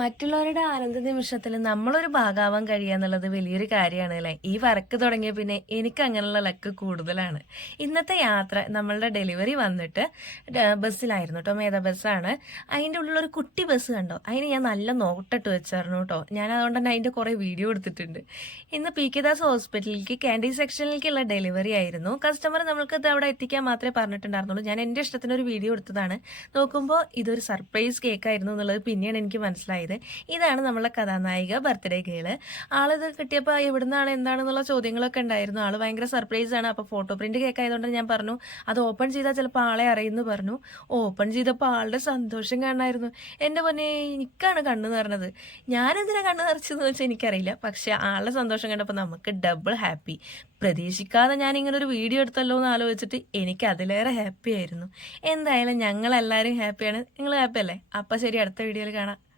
മറ്റുള്ളവരുടെ ആനന്ദ നിമിഷത്തിൽ നമ്മളൊരു ഭാഗമാവാൻ കഴിയുക എന്നുള്ളത് വലിയൊരു കാര്യമാണ് അല്ലേ? ഈ വർക്ക് തുടങ്ങിയ പിന്നെ എനിക്ക് അങ്ങനെയുള്ള ലക്ക് കൂടുതലാണ്. ഇന്നത്തെ യാത്ര നമ്മളുടെ ഡെലിവറി വന്നിട്ട് ബസ്സിലായിരുന്നു കേട്ടോ. മേധ ബസ്സാണ്. അതിൻ്റെ ഉള്ളിലൊരു കുട്ടി ബസ് കണ്ടോ? അതിന് ഞാൻ നല്ല നോട്ടിട്ട് വെച്ചായിരുന്നു കേട്ടോ. ഞാൻ അതുകൊണ്ട് തന്നെ അതിൻ്റെ കുറേ വീഡിയോ എടുത്തിട്ടുണ്ട്. ഇന്ന് പി കെ ദാസ് ഹോസ്പിറ്റലിലേക്ക് ക്യാൻറ്റീൻ സെക്ഷനിലേക്കുള്ള ഡെലിവറി ആയിരുന്നു. കസ്റ്റമർ നമ്മൾക്ക് ഇത് അവിടെ എത്തിക്കാൻ മാത്രമേ പറഞ്ഞിട്ടുണ്ടായിരുന്നുള്ളൂ. ഞാൻ എൻ്റെ ഇഷ്ടത്തിനൊരു വീഡിയോ എടുത്തതാണ്. നോക്കുമ്പോൾ ഇതൊരു സർപ്രൈസ് കേക്കായിരുന്നു എന്നുള്ളത് പിന്നെയാണ് എനിക്ക് മനസ്സിലായത്. ഇതാണ് നമ്മളെ കഥാനായിക ബർത്ത്ഡേ ഗേള്. ആളിത് കിട്ടിയപ്പോൾ എവിടുന്നാണ് എന്താണെന്നുള്ള ചോദ്യങ്ങളൊക്കെ ഉണ്ടായിരുന്നു. ആള് ഭയങ്കര സർപ്രൈസ് ആണ്. അപ്പോൾ ഫോട്ടോ പ്രിന്റ് കേക്ക് ആയതുകൊണ്ട് ഞാൻ പറഞ്ഞു അത് ഓപ്പൺ ചെയ്താൽ ചിലപ്പോൾ ആളെ അറിയുന്നു പറഞ്ഞു. ഓപ്പൺ ചെയ്തപ്പോൾ ആളുടെ സന്തോഷം കാണായിരുന്നു. എൻ്റെ പൊന്നെ, എനിക്കാണ് കണ്ണു നിറഞ്ഞത്. ഞാനെന്തിനാ കണ്ണു നിറച്ചതെന്ന് വെച്ചാൽ എനിക്കറിയില്ല. പക്ഷെ ആളുടെ സന്തോഷം കണ്ടപ്പോൾ നമുക്ക് ഡബിൾ ഹാപ്പി. പ്രതീക്ഷിക്കാതെ ഞാൻ ഇങ്ങനെ ഒരു വീഡിയോ എടുത്തല്ലോ എന്ന് ആലോചിച്ചിട്ട് എനിക്ക് അതിലേറെ ഹാപ്പി ആയിരുന്നു. എന്തായാലും ഞങ്ങളെല്ലാവരും ഹാപ്പിയാണ്. നിങ്ങൾ ഹാപ്പി അല്ലേ? അപ്പം ശരി, അടുത്ത വീഡിയോയിൽ കാണാം.